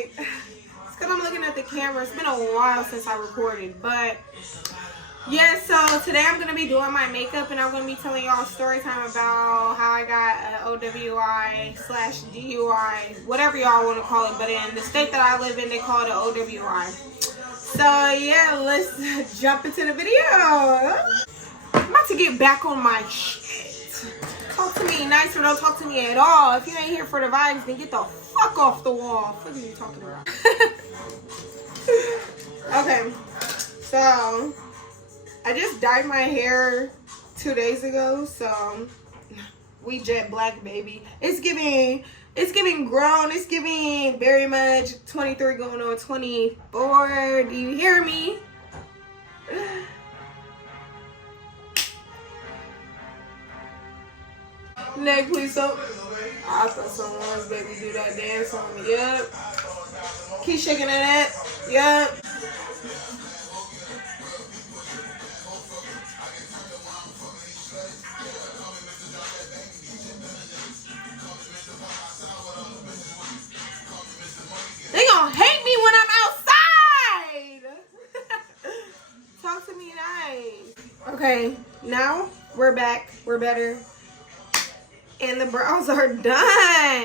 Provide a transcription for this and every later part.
like, it's because I'm looking at the camera. It's been a while since I recorded, but yeah, so today I'm going to be doing my makeup, and I'm going to be telling y'all story time about how I got an OWI/DUI, whatever y'all want to call it, but in the state that I live in, they call it an OWI. So yeah, let's jump into the video. I'm about to get back on my shit. Talk to me nice or don't talk to me at all. If you ain't here for the vibes, then get the fuck off the wall. What are you talking about? Okay, so I just dyed my hair 2 days ago, so we jet black, baby. It's giving grown. It's giving very much 23 going on 24. Do you hear me? Neck, please. So I thought someone else, baby, do that dance on me. Yep. Keep shaking that. Yep. They gonna hate me when I'm outside. Talk to me nice. Okay, now we're back. We're better. And the brows are done.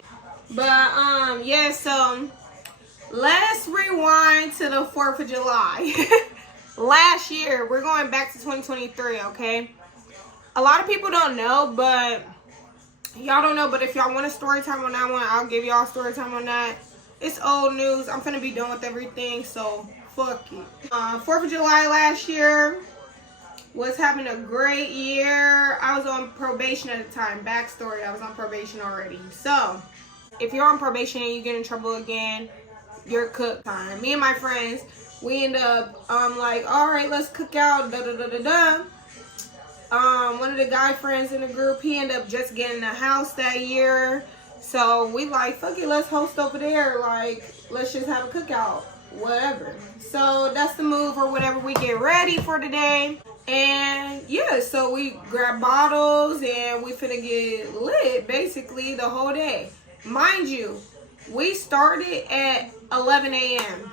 But yeah, so let's rewind to the 4th of July. Last year, we're going back to 2023, okay? A lot of people don't know, but y'all don't know, but if y'all want a story time on that one, I'll give y'all a story time on that. It's old news. I'm finna be done with everything, so fuck it. 4th of July last year was having a great year. I was on probation at the time. Backstory, I was on probation already. So, if you're on probation and you get in trouble again, you're cooked time. Me and my friends, we end up like, all right, let's cook out, one of the guy friends in the group, he ended up just getting a house that year. So we like, fuck it, let's host over there. Like, let's just have a cookout, whatever. So that's the move or whatever. We get ready for the day. And yeah, so we grab bottles and we finna get lit basically the whole day. Mind you, we started at 11 a.m.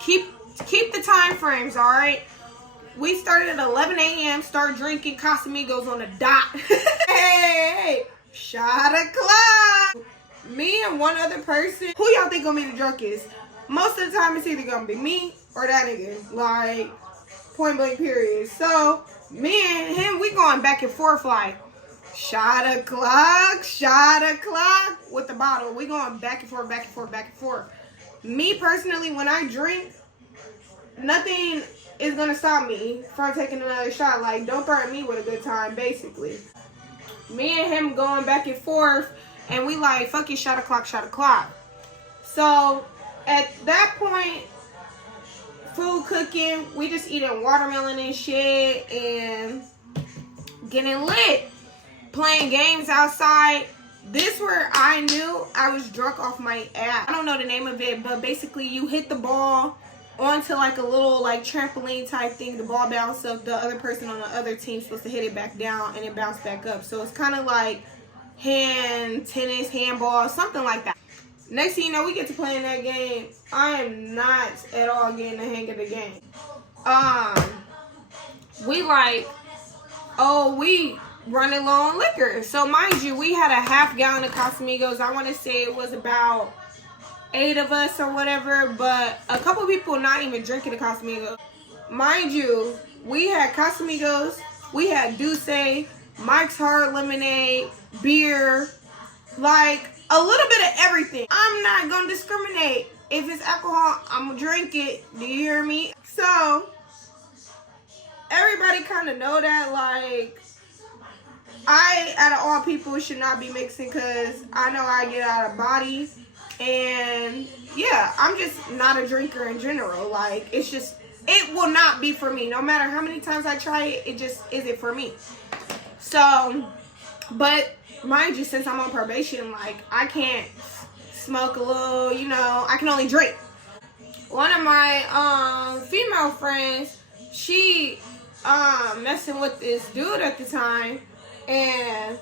Keep the time frames, all right? We started at 11 a.m. Start drinking Casamigos on the dot. Hey, shot o'clock. Me and one other person. Who y'all think gonna be the drunkest? Most of the time, it's either gonna be me or that nigga. Like, point blank period. So me and him, we going back and forth like shot o'clock with the bottle. We going back and forth, back and forth, back and forth. Me personally, when I drink, nothing is gonna stop me from taking another shot. Like, don't threaten me with a good time, basically. Me and him going back and forth, and we like, fuck it, shot o'clock. So at that point, food cooking, we just eating watermelon and shit and getting lit, playing games outside. This where I knew I was drunk off my ass. I don't know the name of it, but basically you hit the ball onto like a little like trampoline type thing. The ball bounces up, the other person on the other team supposed to hit it back down and it bounced back up. So it's kind of like tennis, handball, something like that. Next thing you know, we get to playing that game. I am not at all getting the hang of the game. We like, oh, we running low on liquor. So mind you, we had a half gallon of Casamigos. I want to say it was about 8 of us or whatever, but a couple people not even drinking the Casamigos. Mind you, we had Casamigos, we had Douce, Mike's Hard Lemonade, beer, like a little bit of everything. I'm not gonna discriminate. If it's alcohol, I'm gonna drink it. Do you hear me? So everybody kind of know that, like, I, out of all people, should not be mixing because I know I get out of body. And yeah, I'm just not a drinker in general. Like, it's just, it will not be for me. No matter how many times I try it, it just isn't for me. So, but mind you, since I'm on probation, like, I can't smoke a little, you know, I can only drink. One of my female friends, she messing with this dude at the time, and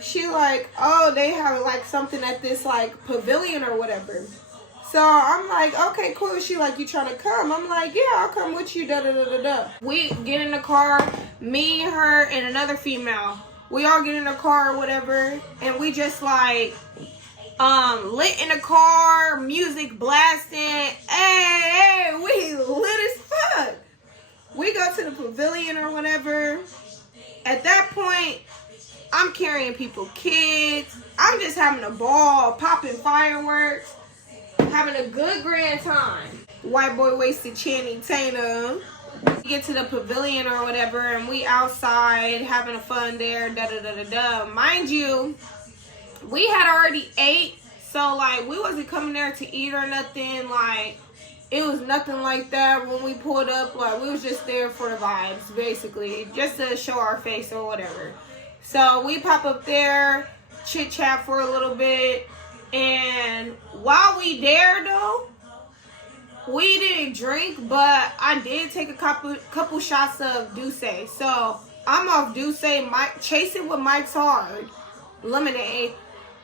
she like, oh, they have like something at this like pavilion or whatever. So I'm like, okay, cool. She like, you trying to come? I'm like, yeah, I'll come with you. Da da da da da. We get in the car, me, her, and another female. We all get in the car or whatever, and we just like lit in the car, music blasting. Hey, we lit as fuck. We go to the pavilion or whatever. At that point, I'm carrying people kids. I'm just having a ball, popping fireworks, having a good grand time. White boy wasted Channing Tatum. We get to the pavilion or whatever, and we outside having fun there. Da da da da da. Mind you, we had already ate, so like we wasn't coming there to eat or nothing. Like it was nothing like that when we pulled up. Like we was just there for the vibes, basically, just to show our face or whatever. So we pop up there, chit chat for a little bit, and while we there though, we didn't drink, but I did take a couple shots of Douce. So I'm off Douce, chasing with Mike's Hard, lemonade,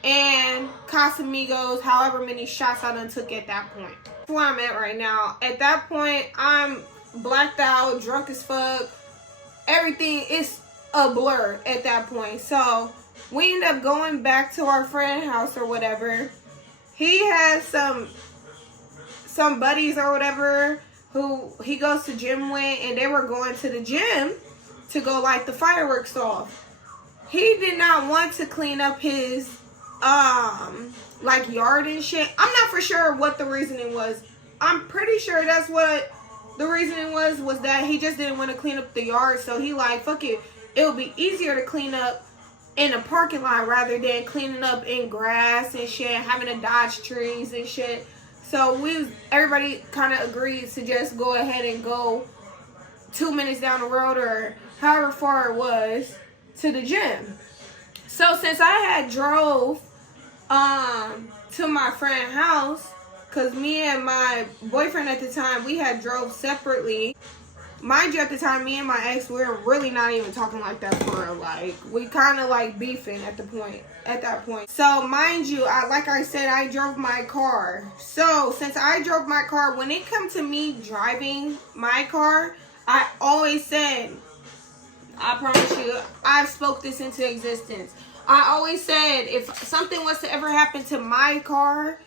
and Casamigos, however many shots I done took at that point. That's where I'm at right now. At that point, I'm blacked out, drunk as fuck. Everything is a blur at that point. So we end up going back to our friend's house or whatever. He has some buddies or whatever who he goes to gym with, and they were going to the gym to go light the fireworks off. He did not want to clean up his like yard and shit. I'm not for sure what the reasoning was. I'm pretty sure that's what the reasoning was that he just didn't want to clean up the yard. So he like, fuck it, it would be easier to clean up in a parking lot rather than cleaning up in grass and shit, having to dodge trees and shit. So everybody kind of agreed to just go ahead and go 2 minutes down the road or however far it was to the gym. So since I had drove to my friend's house, because me and my boyfriend at the time, we had drove separately. Mind you, at the time, me and my ex, we were really not even talking like that for real. Like, we kind of like beefing at that point. So, mind you, like I said, I drove my car. So, since I drove my car, when it comes to me driving my car, I always said, I promise you, I spoke this into existence. I always said, if something was to ever happen to my car,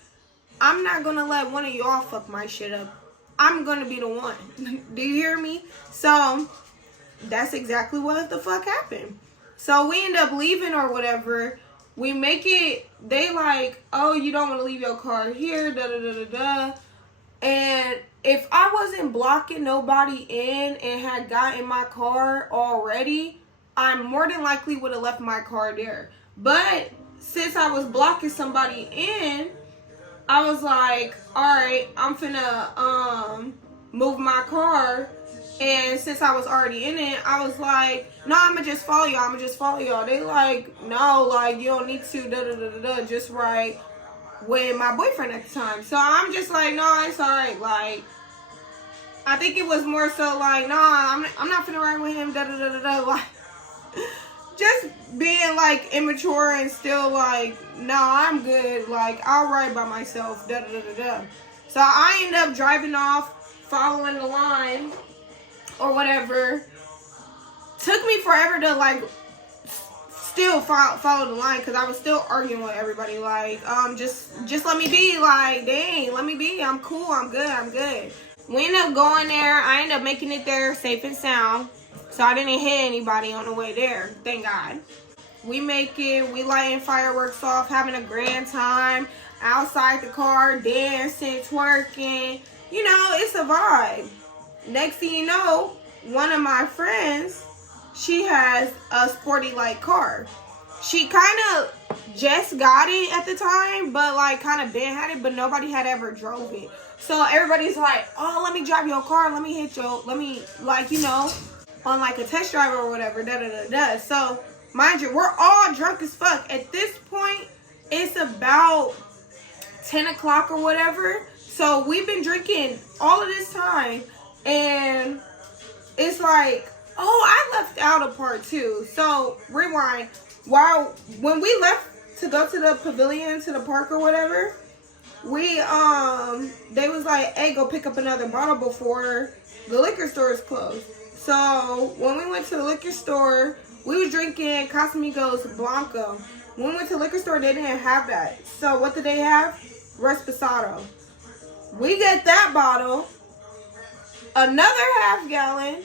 I'm not going to let one of y'all fuck my shit up. I'm going to be the one. Do you hear me? So, that's exactly what the fuck happened. So, we end up leaving or whatever. We make it, they like, oh, you don't want to leave your car here, da da da da da. And if I wasn't blocking nobody in and had gotten my car already, I more than likely would have left my car there. But since I was blocking somebody in, I was like, alright, I'm finna move my car. And since I was already in it, I was like, no, I'ma just follow y'all. They like, no, like, you don't need to, da da da da da, just right with my boyfriend at the time. So I'm just like, no, it's alright. Like, I think it was more so like, no, I'm not finna ride with him, da da da da da. Like, just being like immature and still like, no, I'm good. Like, I'll ride by myself, da da da da da. So I end up driving off, following the line or whatever. Took me forever to like still follow the line because I was still arguing with everybody. Like, just let me be. Like, dang, let me be. I'm cool. I'm good. We end up going there. I end up making it there safe and sound. So I didn't hit anybody on the way there. Thank God. We make it. We lighting fireworks off, having a grand time outside the car, dancing, twerking. You know, it's a vibe. Next thing you know, one of my friends, she has a sporty like car. She kind of just got it at the time, but like kind of been had it, but nobody had ever drove it. So everybody's like, oh, let me drive your car. Let me like, you know, on like a test drive or whatever, da da da da. So mind you, we're all drunk as fuck. At this point, it's about 10 o'clock or whatever. So we've been drinking all of this time, and it's like, oh, I left out a part too. So rewind. When we left to go to the pavilion, to the park or whatever, they was like, hey, go pick up another bottle before the liquor store is closed. So when we went to the liquor store, we was drinking Casamigos Blanco. When we went to the liquor store, they didn't have that. So what did they have? Reposado. We get that bottle, another half gallon,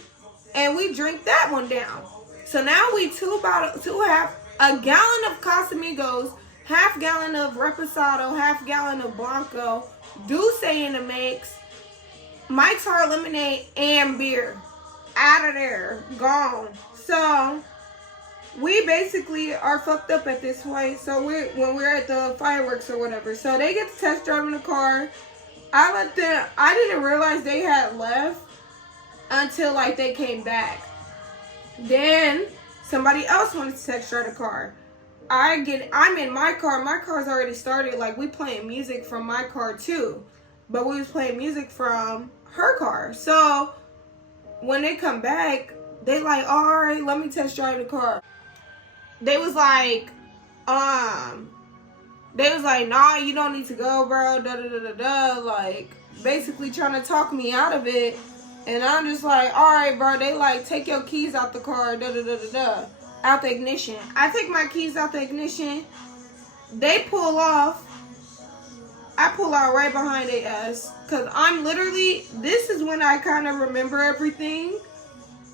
and we drink that one down. So now we a gallon of Casamigos, half gallon of Reposado, half gallon of Blanco, Douce in the mix, Mike's Hard Lemonade, and beer. Out of there. Gone. So we basically are fucked up at this point. So when we're at the fireworks or whatever. So they get to test driving the car. I didn't realize they had left until like they came back. Then somebody else wanted to test drive the car. I'm in my car. My car's already started. Like, we playing music from my car too. But we was playing music from her car. So when they come back, they like, all right, let me test drive the car. They was like, nah, you don't need to go, bro. Da da da da da. Like, basically trying to talk me out of it. And I'm just like, all right, bro. They like, take your keys out the car. Da da da da da. Out the ignition. I take my keys out the ignition. They pull off. I pull out right behind their ass. Because I'm literally, this is when I kind of remember everything.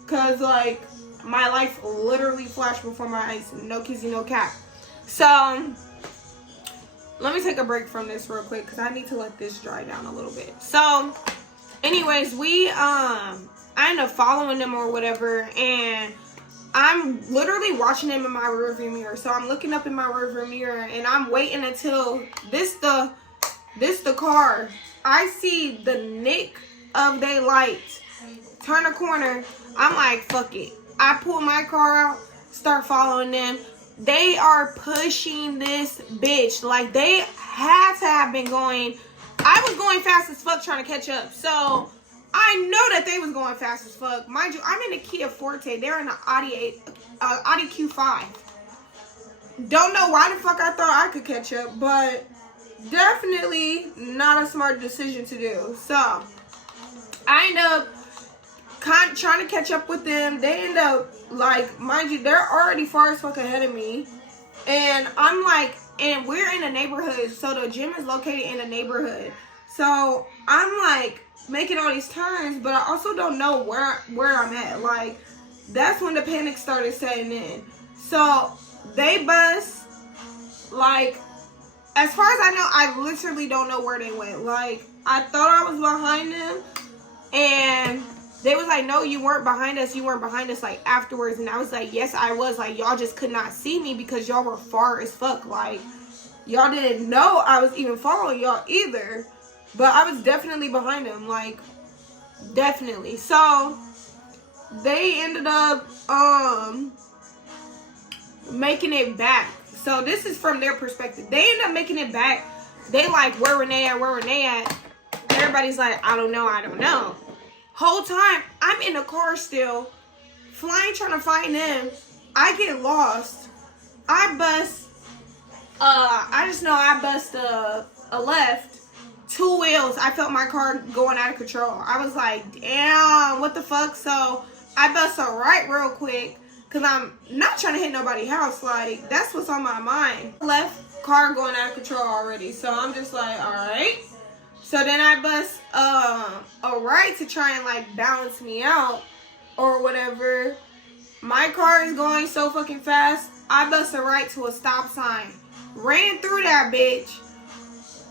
Because, like, my life literally flashed before my eyes. No kissy, no cap. So, let me take a break from this real quick. Because I need to let this dry down a little bit. So, anyways, I end up following them or whatever. And I'm literally watching them in my rearview mirror. So, I'm looking up in my rearview mirror. And I'm waiting until this the car. I see the nick of their light. Turn a corner. I'm like, fuck it. I pull my car out, start following them. They are pushing this bitch. Like, they had to have been going. I was going fast as fuck trying to catch up. So, I know that they was going fast as fuck. Mind you, I'm in a Kia Forte. They're in an Audi Q5. Don't know why the fuck I thought I could catch up, but definitely not a smart decision to do. So, I end up trying to catch up with them. They end up, like, mind you, they're already far as fuck ahead of me. And I'm like, and we're in a neighborhood. So, the gym is located in a neighborhood. So, I'm like making all these turns, but I also don't know where I'm at. Like, that's when the panic started setting in. So, they bust, like, as far as I know, I literally don't know where they went. Like, I thought I was behind them, and they was like, no, you weren't behind us. You weren't behind us, like, afterwards. And I was like, yes, I was. Like, y'all just could not see me because y'all were far as fuck. Like, y'all didn't know I was even following y'all either. But I was definitely behind them. Like, definitely. So, they ended up making it back. So, this is from their perspective. They end up making it back. They like, where Renee at? Where Renee at? Everybody's like, I don't know. Whole time, I'm in the car still, flying, trying to find them. I get lost. I bust a left. 2 wheels. I felt my car going out of control. I was like, damn, what the fuck? So, I bust a right real quick. Because I'm not trying to hit nobody's house. Like, that's what's on my mind. Left, car going out of control already. So, I'm just like, alright. So, then I bust a right to try and, like, balance me out. Or whatever. My car is going so fucking fast. I bust a right to a stop sign. Ran through that bitch.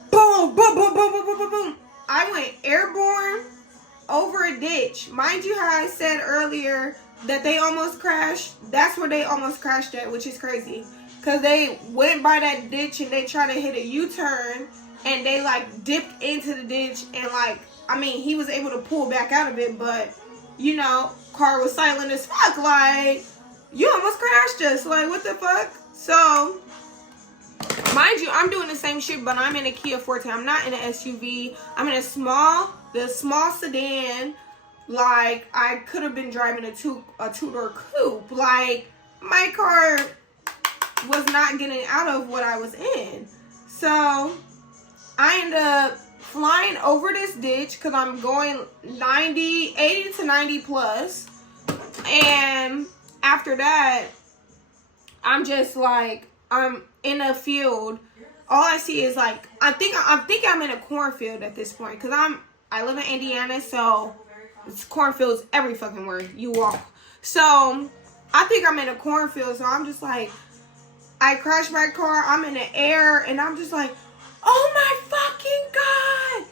Boom, boom, boom, boom, boom, boom, boom, boom. I went airborne over a ditch. Mind you how I said earlier that they almost crashed? That's where they almost crashed at, which is crazy. Because they went by that ditch and they tried to hit a U-turn. And they, like, dipped into the ditch. And, like, I mean, he was able to pull back out of it. But, you know, car was silent as fuck. Like, you almost crashed us. Like, what the fuck? So, mind you, I'm doing the same shit, but I'm in a Kia Forte. I'm not in an SUV. I'm in a small sedan. Like, I could have been driving a two-door coupe. Like, my car was not getting out of what I was in. So, I end up flying over this ditch because I'm going 80 to 90 plus. And after that, I'm just like, I'm in a field. All I see is like, I think I'm in a cornfield at this point because I live in Indiana, so it's cornfields every fucking where you walk. So I think I'm in a cornfield, so I'm just like, I crashed my car, I'm in the air, and I'm just like, oh my fucking God.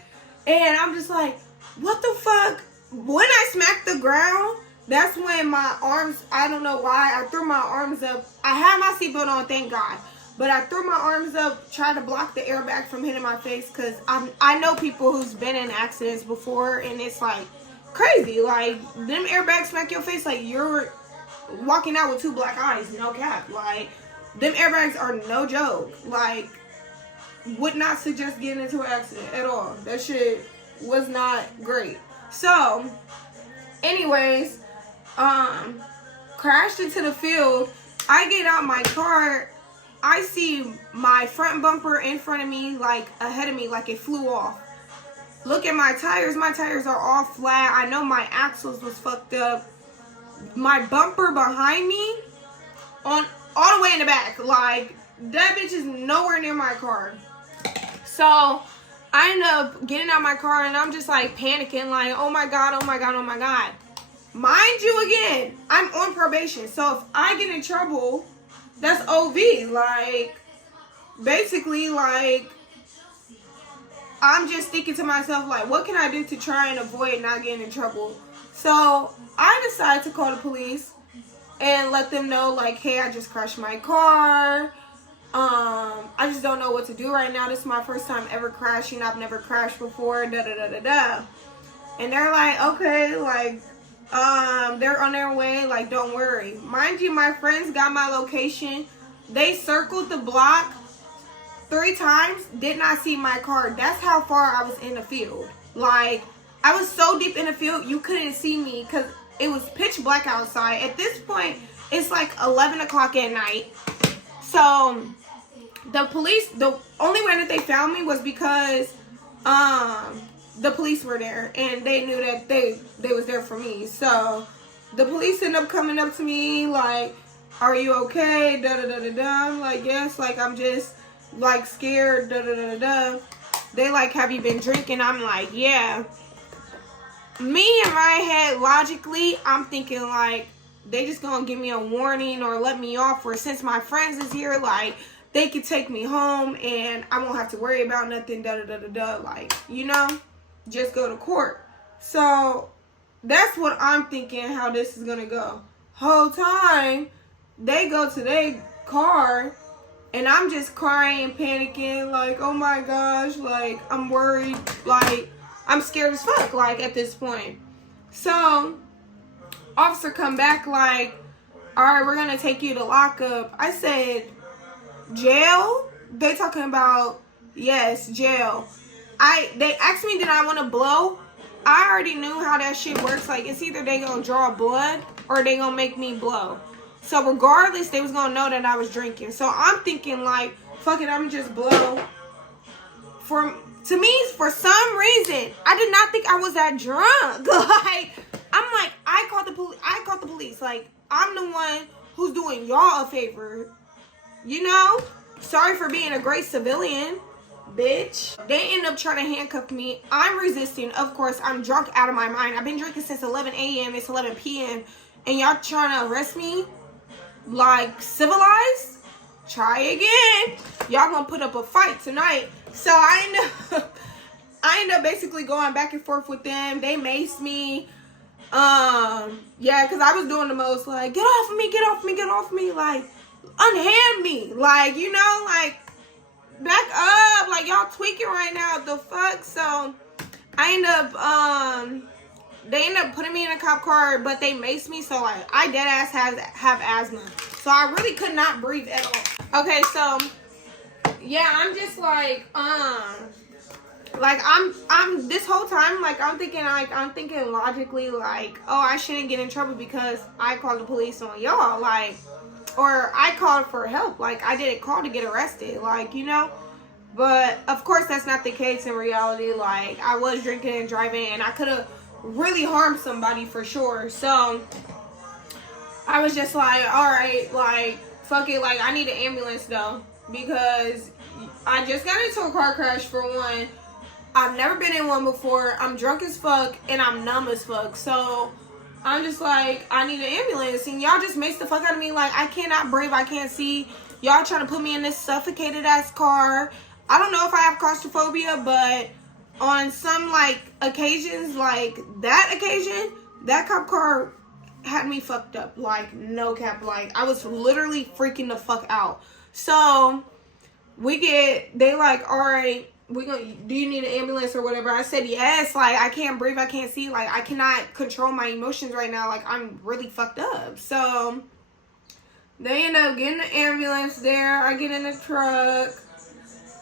And I'm just like, what the fuck? When I smacked the ground, that's when my arms, I don't know why, I threw my arms up. I had my seatbelt on, thank God. But I threw my arms up, trying to block the airbag from hitting my face, because I know people who's been in accidents before, and it's like crazy. Like, them airbags smack your face like you're walking out with 2 black eyes, no cap. Like, them airbags are no joke. Like, would not suggest getting into an accident at all. That shit was not great. So, anyways, crashed into the field. I get out my car. I see my front bumper in front of me, like ahead of me, like it flew off. Look at my tires. My tires are all flat. I know my axles was fucked up. My bumper behind me, on all the way in the back. Like, that bitch is nowhere near my car. So I end up getting out my car and I'm just like panicking, like, oh my God, oh my God, oh my God. Mind you, again, I'm on probation. So if I get in trouble, that's OV. Like, basically, like, I'm just thinking to myself, like, what can I do to try and avoid not getting in trouble? So I decided to call the police and let them know, like, hey, I just crashed my car. I just don't know what to do right now. This is my first time ever crashing. I've never crashed before. Da da da da da. And they're like, okay, like, they're on their way. Like, don't worry. Mind you, my friends got my location. They circled the block 3 times. Did not see my car. That's how far I was in the field. Like, I was so deep in the field, you couldn't see me because it was pitch black outside. At this point, it's like 11 o'clock at night. So the police, the only way that they found me was because the police were there and they knew that they was there for me. So the police ended up coming up to me like, are you okay? Da da da da da. I'm like, yes, like, I'm just like scared. Da da da da da. They like, have you been drinking? I'm like, yeah. Me in my head, logically, I'm thinking like, they just gonna give me a warning or let me off, or since my friends is here, like, they could take me home and I won't have to worry about nothing, da da da da da, like, you know, just go to court. So that's what I'm thinking, how this is gonna go. Whole time they go to their car and I'm just crying, panicking, like, oh my gosh, like, I'm worried, like, I'm scared as fuck, like, at this point. So officer come back like, all right, we're gonna take you to lockup. I said, jail? They talking about, yes, jail. They asked me, did I want to blow? I already knew how that shit works. Like, it's either they gonna draw blood or they gonna make me blow. So regardless, they was gonna know that I was drinking. So I'm thinking like, fuck it, I'm just blow. To me, for some reason, I did not think I was that drunk. Like, I'm like, I called the police. Like, I'm the one who's doing y'all a favor. You know? Sorry for being a great civilian, bitch. They end up trying to handcuff me. I'm resisting. Of course, I'm drunk out of my mind. I've been drinking since 11 a.m. It's 11 p.m. And y'all trying to arrest me? Like, civilized? Try again. Y'all gonna put up a fight tonight. So I end up basically going back and forth with them. They maced me. Yeah, because I was doing the most, like, get off of me, get off me, get off me. Like, unhand me. Like, you know, like, back up. Like, y'all tweaking right now. The fuck? So I end up, they end up putting me in a cop car, but they maced me. So, like, I dead ass have asthma. So I really could not breathe at all. Okay, so yeah, I'm just like I'm this whole time, like, I'm thinking logically, like, oh, I shouldn't get in trouble because I called the police on y'all, like, or I called for help, like, I didn't call to get arrested, like, you know. But of course that's not the case in reality. Like, I was drinking and driving, and I could have really harmed somebody for sure. So I was just like, all right, like, fuck it. Like, I need an ambulance though, because I just got into a car crash for one. I've never been in one before. I'm drunk as fuck and I'm numb as fuck. So I'm just like, I need an ambulance. And y'all just makes the fuck out of me. Like, I cannot breathe. I can't see. Y'all trying to put me in this suffocated ass car. I don't know if I have claustrophobia, but on some like occasions, like that occasion, that cop car had me fucked up. Like, no cap. Like, I was literally freaking the fuck out. So they like, all right, do you need an ambulance or whatever? I said yes. Like, I can't breathe, I can't see, like, I cannot control my emotions right now. Like, I'm really fucked up. So they end up getting the ambulance there. I get in the truck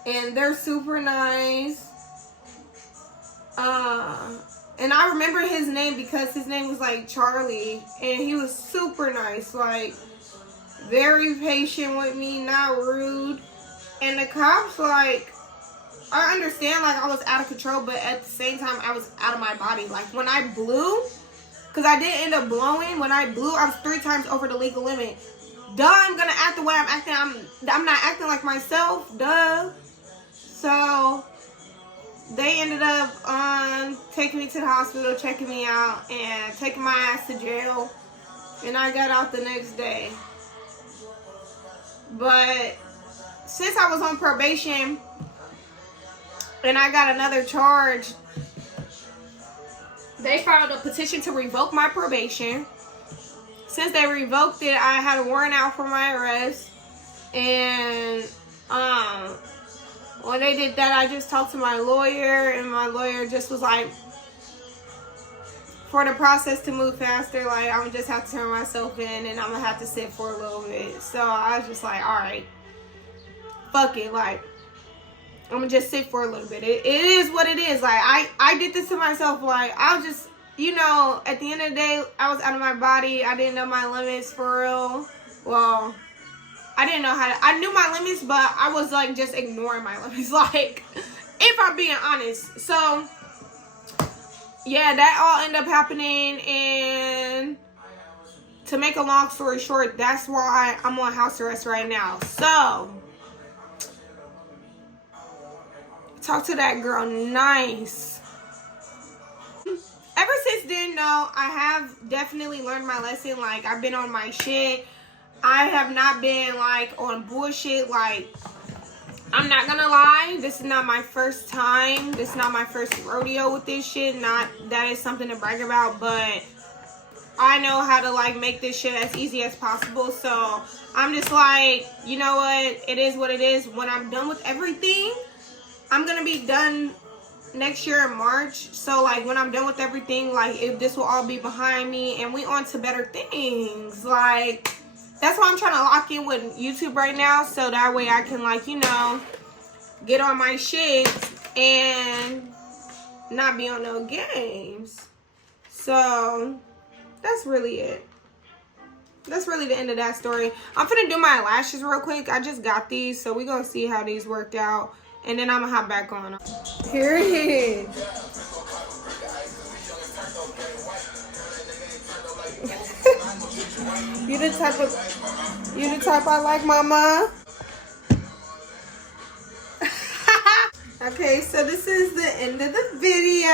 and they're super nice. And I remember his name because his name was like Charlie, and he was super nice, like very patient with me, not rude. And the cops, like, I understand, like, I was out of control, but at the same time, I was out of my body. Like, when I blew, because I did end up blowing, when I blew, I was 3 times over the legal limit. Duh, I'm going to act the way I'm acting. I'm not acting like myself. Duh. So they ended up taking me to the hospital, checking me out, and taking my ass to jail. And I got out the next day. But since I was on probation and I got another charge, they filed a petition to revoke my probation. Since they revoked it, I had a warrant out for my arrest. And when they did that, I just talked to my lawyer, and my lawyer just was like, for the process to move faster, like, I'm gonna just have to turn myself in and I'm gonna have to sit for a little bit. So I was just like, all right, fuck it, like, I'm gonna just sit for a little bit. It is what it is. Like, I did this to myself. Like, I'll just, you know, at the end of the day, I was out of my body. I didn't know my limits for real. Well, I didn't know how to, I knew my limits, but I was like just ignoring my limits. Like, if I'm being honest. So yeah, that all ended up happening, and to make a long story short, that's why I'm on house arrest right now. So talk to that girl nice. Ever since then, though, I have definitely learned my lesson. Like, I've been on my shit. I have not been, like, on bullshit. Like, I'm not gonna lie, this is not my first time. This is not my first rodeo with this shit. Not that is something to brag about, but I know how to, like, make this shit as easy as possible. So I'm just like, you know what? It is what it is. When I'm done with everything, I'm gonna be done next year in March. So, like, when I'm done with everything, like, this will all be behind me, and we on to better things. Like, that's why I'm trying to lock in with YouTube right now, so that way I can, like, you know, get on my shit and not be on no games. So that's really it. That's really the end of that story. I'm finna do my lashes real quick. I just got these, so we're gonna see how these worked out, and then I'm gonna hop back on. Here it is. You the type I like, mama. Okay, so this is the end of the video.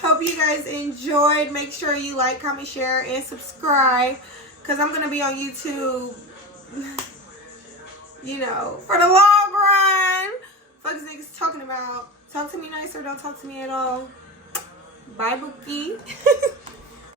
Hope you guys enjoyed. Make sure you like, comment, share, and subscribe, because I'm gonna be on YouTube, you know, for the long run. Fuck is niggas talking about? Talk to me nice or don't talk to me at all. Bye, Bookie.